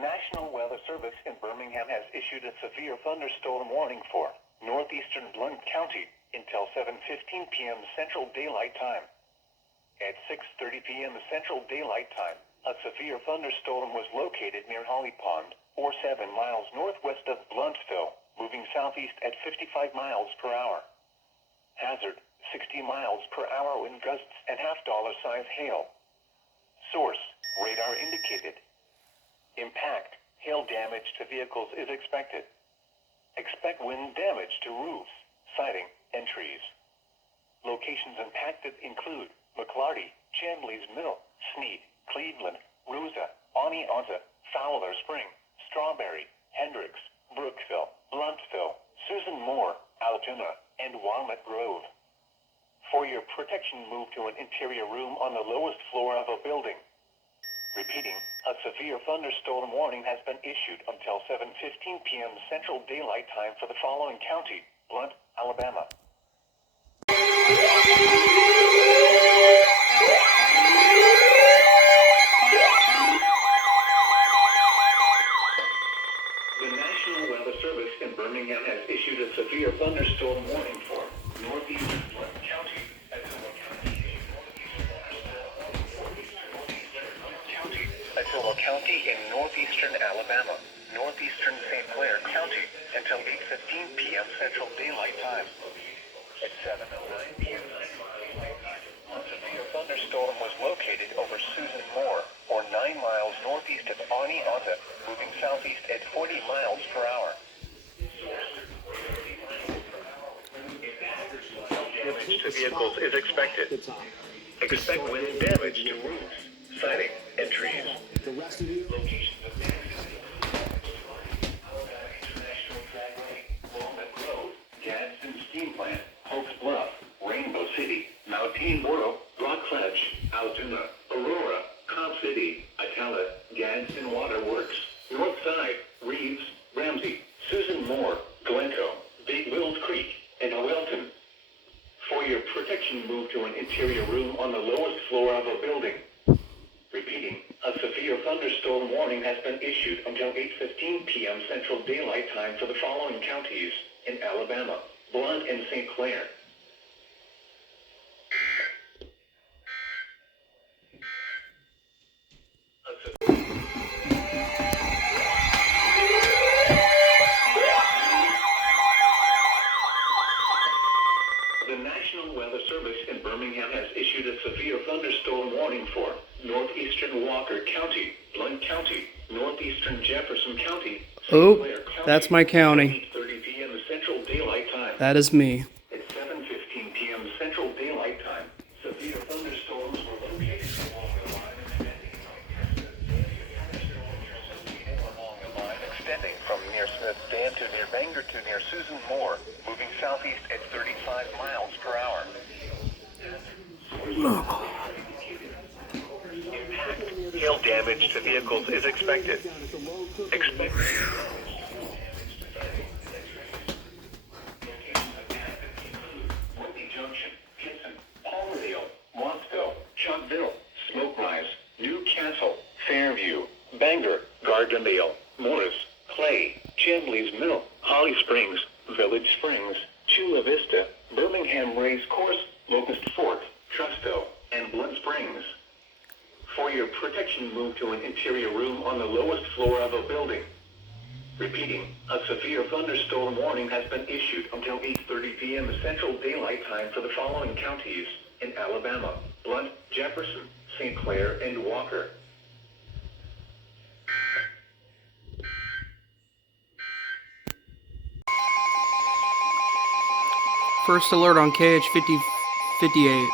National Weather Service in Birmingham has issued a severe thunderstorm warning for northeastern Blount County until 7:15 p.m. Central Daylight Time. At 6:30 p.m. Central Daylight Time, a severe thunderstorm was located near Holly Pond, or 7 miles northwest of Blountsville, moving southeast at 55 miles per hour. Hazard, 60 miles per hour wind gusts and half-dollar-size hail. Source, radar indicated. Impact, hail damage to vehicles is expected. Expect wind damage to roofs, siding, and trees. Locations impacted include McLarty, Chambleys Mill, Sneed, Cleveland, Rosa, Oneonta, Fowler Spring, Strawberry, Hendricks, Brookville, Blountsville, Susan Moore, Altoona, and Walnut Grove. For your protection, move to an interior room on the lowest floor of a building. Repeating, a severe thunderstorm warning has been issued until 7:15 p.m. Central Daylight Time for the following county: Blount, Alabama. The National Weather Service in Birmingham has issued a severe thunderstorm warning for northeastern Blount County, Atchula County in northeastern Alabama, northeastern St. Clair County until 8:15 p.m. Central Daylight Time. At 7:09 p.m. a severe thunderstorm was located over Susan Moore, or 9 miles northeast of Oneonta, moving southeast at 40 miles per hour. Damage to vehicles is expected. Expect wind damage to roofs, siding, and trees. The rest of you? Locations of International Dragway, Walnut Grove, Gadsden Steam Plant, Holt's Bluff, Rainbow City, Mountain Borough, Rockledge, Altoona, Aurora, Cobb City, Atala, Gadsden Water Works, Northside, Reeves, Ramsey, Susan Moore, Glencoe, Big Wills Creek, and Owelton. For your protection, move to an interior room on the lowest floor of a building. Repeating, a severe thunderstorm warning has been issued until 8:15 p.m. Central Daylight Time for the following counties in Alabama: Blount and St. Clair. The National Weather Service in Birmingham has issued a severe thunderstorm warning for northeastern Walker County, Blount County, northeastern Jefferson County, Oh, St. Clair County, that's my county. 8:30 p.m. Central Daylight Time. That is me. At 7:15 p.m. Central Daylight Time, severe thunderstorms were located along the line extending from near Smith's Dam to near Bangor to near Susan Moore, moving southeast at 35 miles per hour. Impact, hail damage to vehicles is expected. Expect Junction, Kitson, Palmerdale, Wattsville, Chuckville, Smoke Rise, Newcastle, Fairview, Bangor, Gardendale, Morris, Clay, Chambleys Mill, Holly Springs, Village Springs, Chula Vista, Birmingham Race Course, Locust Fork, Trustville, and Blount Springs. For your protection, move to an interior room on the lowest floor of a building. Repeating, a severe thunderstorm warning has been issued until 8:30 p.m. Central Daylight Time for the following counties in Alabama: Blount, Jefferson, St. Clair, and Walker. First alert on KH 5058.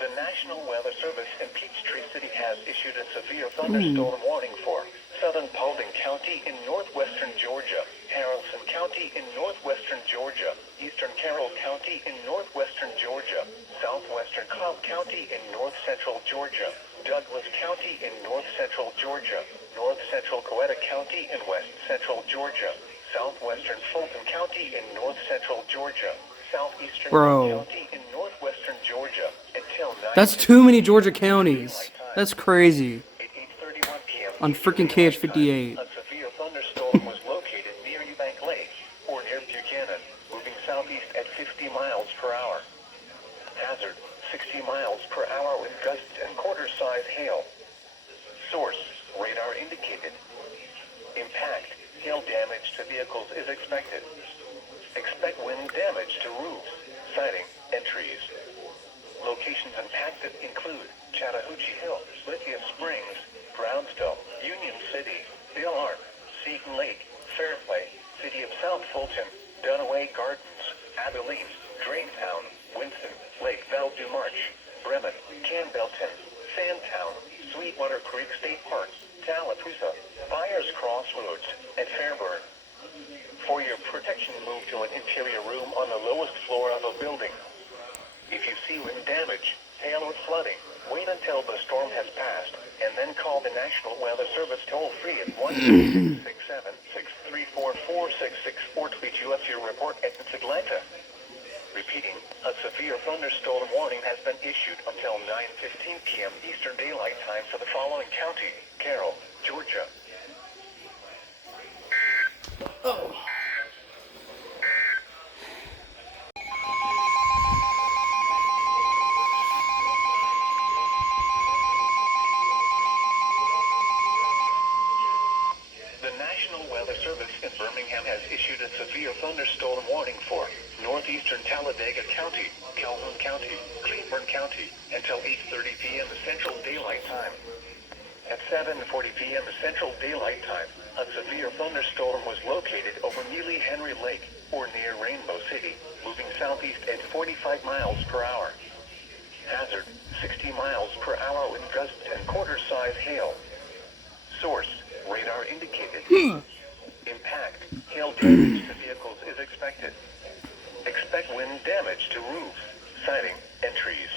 The National Weather Service in Peachtree City has issued a severe thunderstorm warning for southern Paulding County in northwestern Georgia, Haralson County in northwestern Georgia, eastern Carroll County in northwestern Georgia, southwestern Cobb County in north-central Georgia, Douglas County in north-central Georgia, north-central Coweta County in west-central Georgia, southwestern Fulton County in north-central Georgia, southeastern County in northwestern Georgia, until 9. That's too many Georgia counties. That's crazy. At 8:31 p.m. On freaking KH58. A severe thunderstorm was located near Eubank Lake, or near Buchanan, moving southeast at 50 miles per hour. Hazard, 60 miles per hour with gusts and quarter-size hail. Source, radar indicated. Impact, hail damage to vehicles is expected. Expect wind damage to roofs, siding, and trees. Locations impacted include Chattahoochee Hill, Lithia Springs, Brownsville, Union City, Bill Arp, Seton Lake, Fairplay, City of South Fulton, Dunaway Gardens, Abilene, Draintown, Winston, Lake Val-du-March, Bremen, Campbellton, Sandtown, Sweetwater Creek State Park, Tallapoosa, Byers Crossroads, and Fairburn. For your protection, move to an interior room on the lowest floor of a building. If you see wind damage, hail or flooding, wait until the storm has passed, and then call the National Weather Service toll-free at 1-866-763-4466 or tweet us your report at Atlanta. Repeating, a severe thunderstorm warning has been issued until 9:15 p.m. Eastern Daylight Time for the following county: Carroll, Georgia. Oh. The National Weather Service in Birmingham has issued a severe thunderstorm warning for northeastern Talladega County, Calhoun County, Cleburne County, until 8:30 p.m. Central Daylight Time. At 7:40 p.m. Central Daylight Time, a severe thunderstorm was located over Neely Henry Lake, or near Rainbow City, moving southeast at 45 miles per hour. Hazard, 60 miles per hour with gusts and quarter-size hail. Source, radar indicated. Impact, hail damage to vehicles is expected. Expect wind damage to roofs, siding, and trees.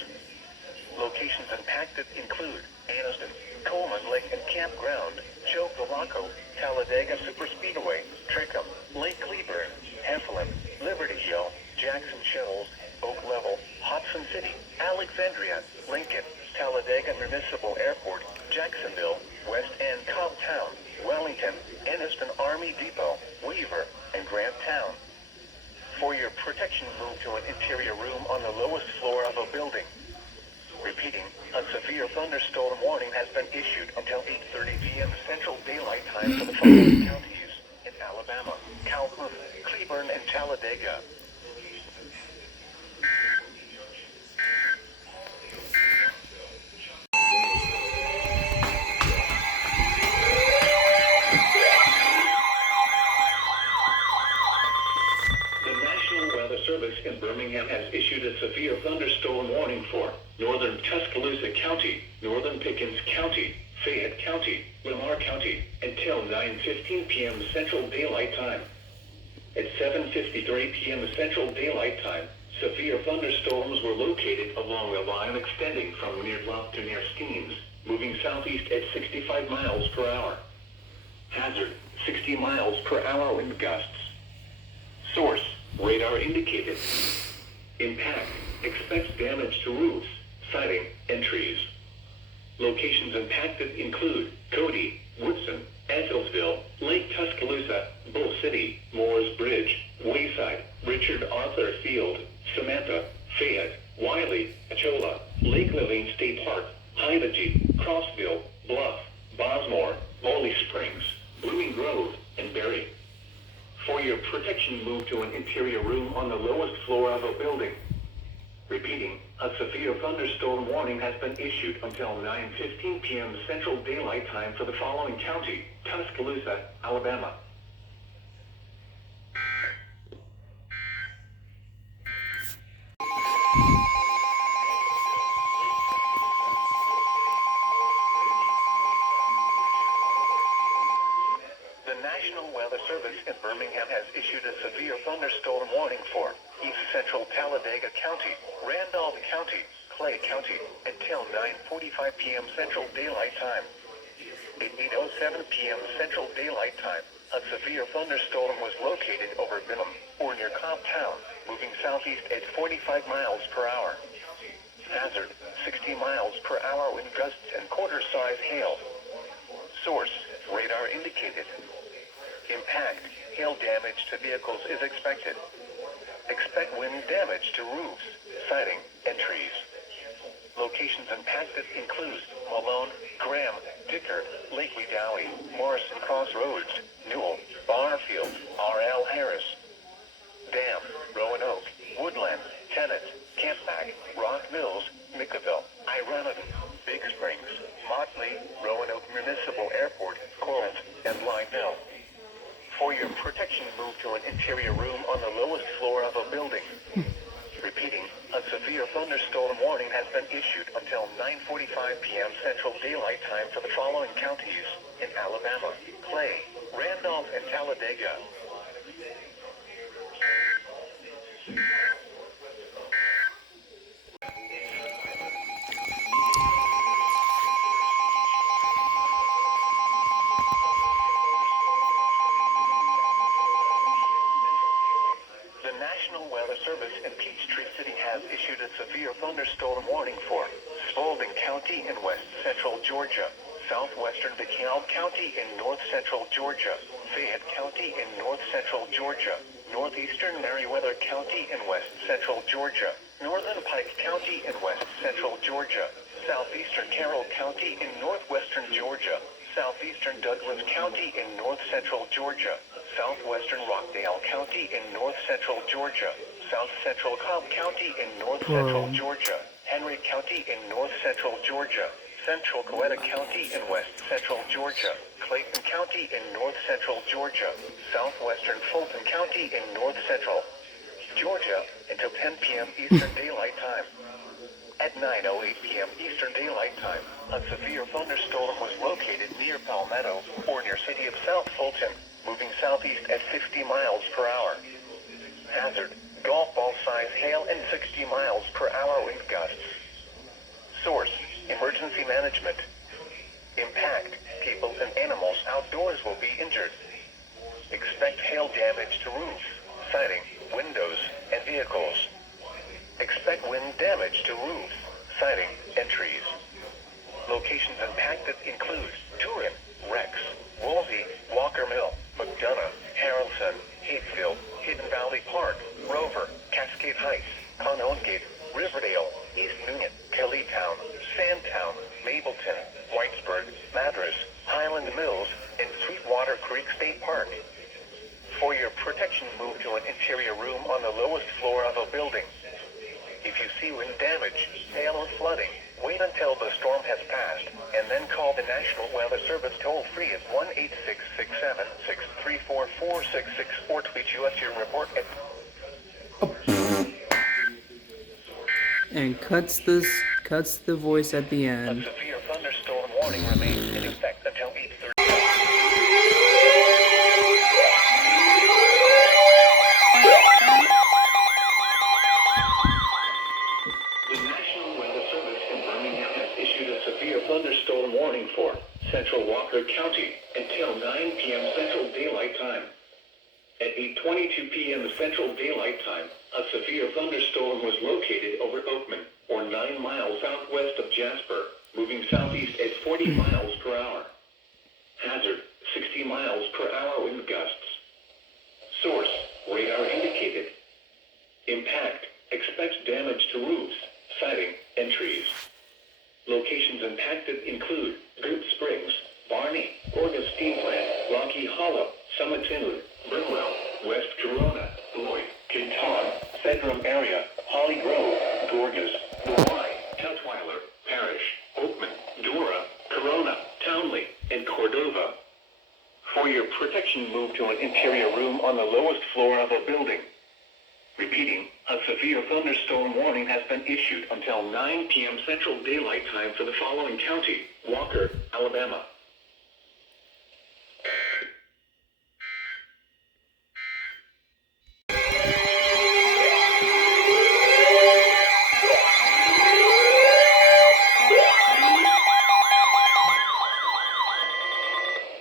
Locations impacted include Anniston, Coleman Lake and Campground, Chocolaco, Talladega Superspeedway, Trickham, Lake Cleburne, Heflin, Liberty Hill, Jackson Shoals, Oak Level, Hobson City, Alexandria, Lincoln, Talladega Municipal Airport, Jacksonville, West End Cobbtown, Wellington, Anniston Army Depot, Weaver, and Grant Town. For your protection, move to an interior room on the lowest floor of a building. Repeating, a severe thunderstorm warning has been issued until 8:30 p.m. Central Daylight Time for the following counties in Alabama: Calhoun, Cleburne, and Talladega. The National Weather Service in Birmingham has issued a severe thunderstorm warning for northern Tuscaloosa County, northern Pickens County, Fayette County, Lamar County, until 9:15 p.m. Central Daylight Time. At 7:53 p.m. Central Daylight Time, severe thunderstorms were located along a line extending from near Bluff to near Steens, moving southeast at 65 miles per hour. Hazard, 60 miles per hour wind gusts. Source, radar indicated. Impact, expects damage to roofs, siding, and trees. Locations impacted include Cody, Woodson, Edelsville, Lake Tuscaloosa, Bull City, Moores Bridge, Wayside, Richard Arthur Field, Samantha, Fayette, Wiley, Achola, Lake Levine State Park, Hidaji, Crossville, Bluff, Bosmore, Bowley Springs, Blooming Grove, and Berry. For your protection, move to an interior room on the lowest floor of a building. Repeating, a severe thunderstorm warning has been issued until 9:15 p.m. Central Daylight Time for the following county: Tuscaloosa, Alabama. The National Weather Service in Birmingham has issued a severe thunderstorm warning for East Central Talladega County, Randolph County, Clay County, until 9:45 p.m. Central Daylight Time. At 8:07 p.m. Central Daylight Time, a severe thunderstorm was located over Benham, or near Cobbtown, moving southeast at 45 miles per hour. Hazard, 60 miles per hour with gusts and quarter-size hail. Source, indicated. Impact, hail damage to vehicles is expected. Expect wind damage to roofs, siding, and trees. Locations impacted include Malone, Graham, Dicker, Lakely Dowie, Morrison Crossroads, Newell, Barfield, R.L. Harris, Dam, Roanoke, Woodland, Tennant, Campback, Rock Mills, Nickerville, Ironton, Big Springs, Motley, Roanoke Municipal Airport, Corinth, and Lineville. For your protection, move to an interior room on the lowest floor of a building. Repeating, a severe thunderstorm warning has been issued until 9:45 p.m. Central Daylight Time for the following counties in Alabama: Clay, Randolph, and Talladega. The National Weather Service in Peachtree City has issued a severe thunderstorm warning for Spalding County in west central Georgia, southwestern DeKalb County in north central Georgia, Fayette County in north central Georgia, northeastern Meriwether County in west central Georgia, northern Pike County in west central Georgia, southeastern Carroll County in northwestern Georgia, southeastern Douglas County in north central Georgia, southwestern Rockdale County in north central Georgia, south central Cobb County in north central Georgia, Henry County in north central Georgia, central Coweta County in west central Georgia, Clayton County in north central Georgia, southwestern Fulton County in north central Georgia until 10 p.m. Eastern Daylight Time. At 9:08 p.m. Eastern Daylight Time, a severe thunderstorm was located near Palmetto, or near city of South Fulton, moving southeast at 50 miles per hour. Hazard, golf ball size hail and 60 miles per hour wind gusts. Source, emergency management. Impact, people and animals outdoors will be injured. Expect hail damage to roofs, siding, windows, and vehicles. Expect wind damage to roofs, siding, and trees. Locations impacted include Turin, Rex, Woolsey, Walker Mill, McDonough, Harrelson, Hatefield, Hidden Valley Park, Rover, Cascade Heights, Conongate, Riverdale, East Newton, Kellytown, Sandtown, Mableton, Whitesburg, Madras, Highland Mills, and Sweetwater Creek State Park. For your protection, move to an interior room on the lowest floor of a building. If you see wind damage, hail, or flooding, wait until the storm has passed, and then call the National Weather Service toll-free at 1-866-763-4466 or tweet us your report at... And cuts the voice at the A end. severe thunderstorm warning remains in effect until 8:30. The National Weather Service in Birmingham has issued a severe thunderstorm warning for central Walker County until 9 p.m. Central Daylight Time. At 8:22 p.m. Central Daylight Time, a severe thunderstorm was located over Oakman, or 9 miles southwest of Jasper, moving southeast at 40 miles per hour. Hazard, 60 miles per hour wind gusts. Source, radar indicated. Impact, expects damage to roofs, siding, and trees. Locations impacted include Good Springs, Barney, Gorgas Steam Plant, Rocky Hollow, Summit Inlet, Burnwell, West Corona, Lloyd, Kinton, Sedrum area, Holly Grove, Gorgas, Lawai, Tutwiler, Parish, Oakman, Dora, Corona, Townley, and Cordova. For your protection, move to an interior room on the lowest floor of a building. Repeating, a severe thunderstorm warning has been issued until 9 p.m. Central Daylight Time for the following county: Walker, Alabama.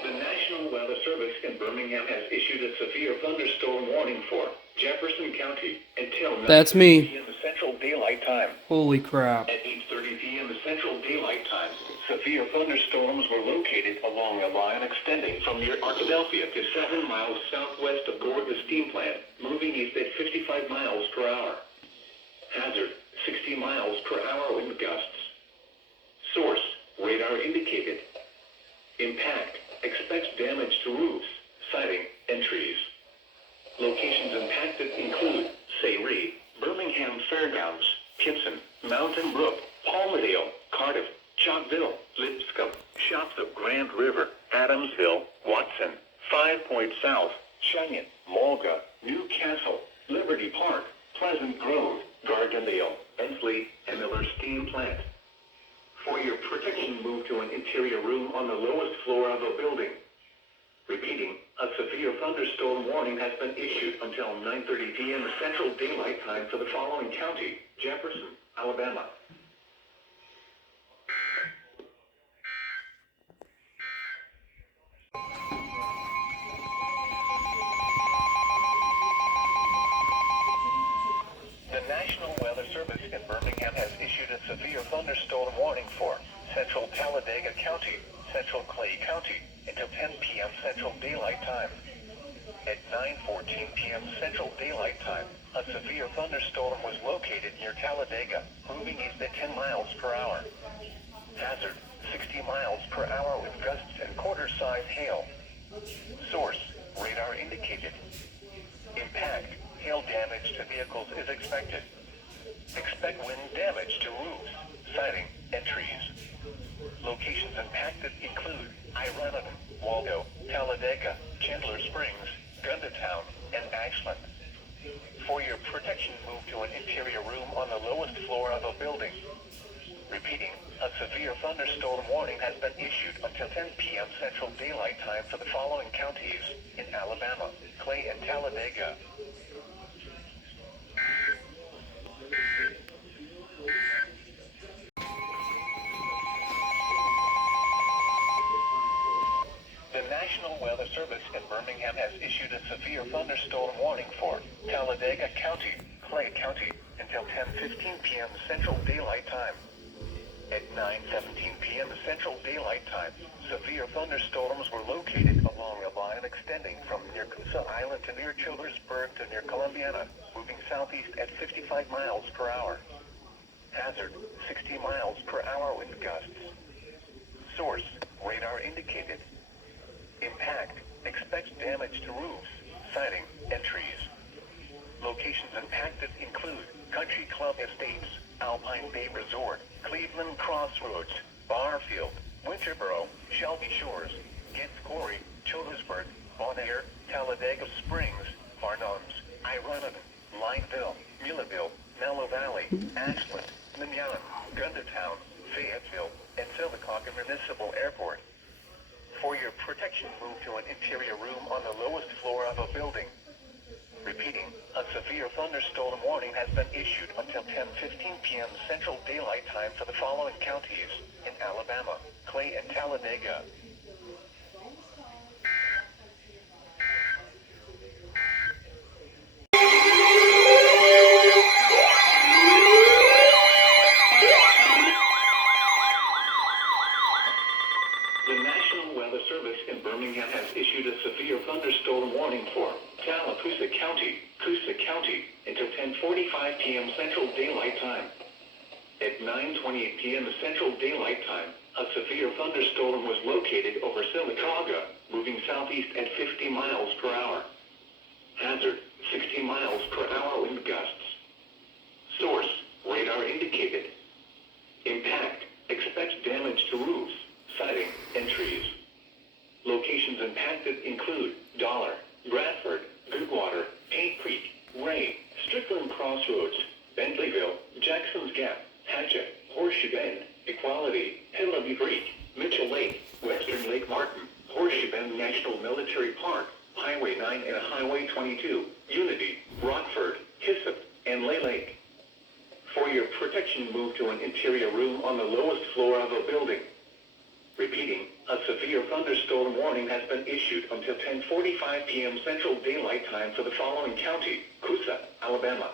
The National Weather Service in Birmingham has issued a severe thunderstorm warning for Jefferson County until 9 That's me. p.m. Central Daylight Time. Holy crap. At 8:30 p.m. Central Daylight Time, Severe thunderstorms were located along a line extending from near Arkadelphia to 7 miles southwest of Gorga Steam Plant, moving east at 55 miles per hour. Hazard, 60 miles per hour wind gusts. Source, radar indicated. Impact, expects damage to roofs, siding, and trees. Locations impacted include Sayre, Birmingham Fairgrounds, Gibson, Mountain Brook, Palmerdale, Cardiff, Chalkville, Lipscomb, Shops of Grand River, Adamsville, Watson, 5 Point South, Cheyenne, Mulga, Newcastle, Liberty Park, Pleasant Grove, Gardendale, Ensley, and Miller Steam Plant. For your protection, move to an interior room on the lowest floor of a building. Repeating, a severe thunderstorm warning has been issued until 9:30 p.m. Central Daylight Time for the following county: Jefferson, Alabama. The National Weather Service in Birmingham has issued a severe thunderstorm warning for Central Talladega County, Central Clay County, until 10 p.m. Central Daylight Time. At 9:14 p.m. Central Daylight Time, a severe thunderstorm was located near Talladega, moving east at 10 miles per hour. Hazard, 60 miles per hour with gusts and quarter-size hail. Source, radar indicated. Impact, hail damage to vehicles is expected. Expect wind damage to roofs, siding, and trees. Locations impacted include Ironton, Waldo, Talladega, Chandler Springs, Gundertown, and Ashland. For your protection, move to an interior room on the lowest floor of a building. Repeating, a severe thunderstorm warning has been issued until 10 p.m. Central Daylight Time for the following counties in Alabama, Clay, and Talladega. The National Weather Service in Birmingham has issued a severe thunderstorm warning for Talladega County, Clay County, until 10:15 p.m. Central Daylight Time. At 9:17 p.m. Central Daylight Time, severe thunderstorms were located along a line extending from near Coosa Island to near Childersburg to near Columbiana, moving southeast at 55 miles per hour. Hazard, 60 miles per hour wind gusts. Source, radar indicated. Impact, expects damage to roofs, siding, and trees. Locations impacted include Country Club Estates, Alpine Bay Resort, Cleveland Crossroads, Barfield, Winterboro, Shelby Shores, Gibbs Quarry, Childersburg, Bon Air, Talladega Springs, Farnums, Ironton, Lineville, Mullaville, Mellow Valley, Ashland, Mignon, Gundertown, Fayetteville, and Sylacauga Municipal Airport. For your protection, move to an interior room on the lowest floor of a building. Repeating, a severe thunderstorm warning has been issued until 10:15 p.m. Central Daylight Time for the following counties in Alabama, Clay, and Talladega. The National Weather Service in Birmingham has issued a severe thunderstorm warning for Tallapoosa County, Coosa County, until 10:45 p.m. Central Daylight Time. At 9:28 p.m. Central Daylight Time, a severe thunderstorm was located over Sylacauga, moving southeast at 50 miles per hour. Hazard, 60 miles per hour wind gusts. Source, radar indicated. Impact, expects damage to roofs, siding, and trees. Locations impacted include Dollar, Bradford, Goodwater, Paint Creek, Ray, Strickland Crossroads, Bentleyville, Jackson's Gap, Hatchet, Horseshoe Bend, Equality, Henley Creek, Mitchell Lake, Western Lake Martin, Horseshoe Bend National Military Park, Highway 9 and Highway 22, Unity, Rockford, Hyssop, and Lay Lake. For your protection, move to an interior room on the lowest floor of a building. Repeating, a severe thunderstorm warning has been issued until 10:45 p.m. Central Daylight Time for the following county: Coosa, Alabama,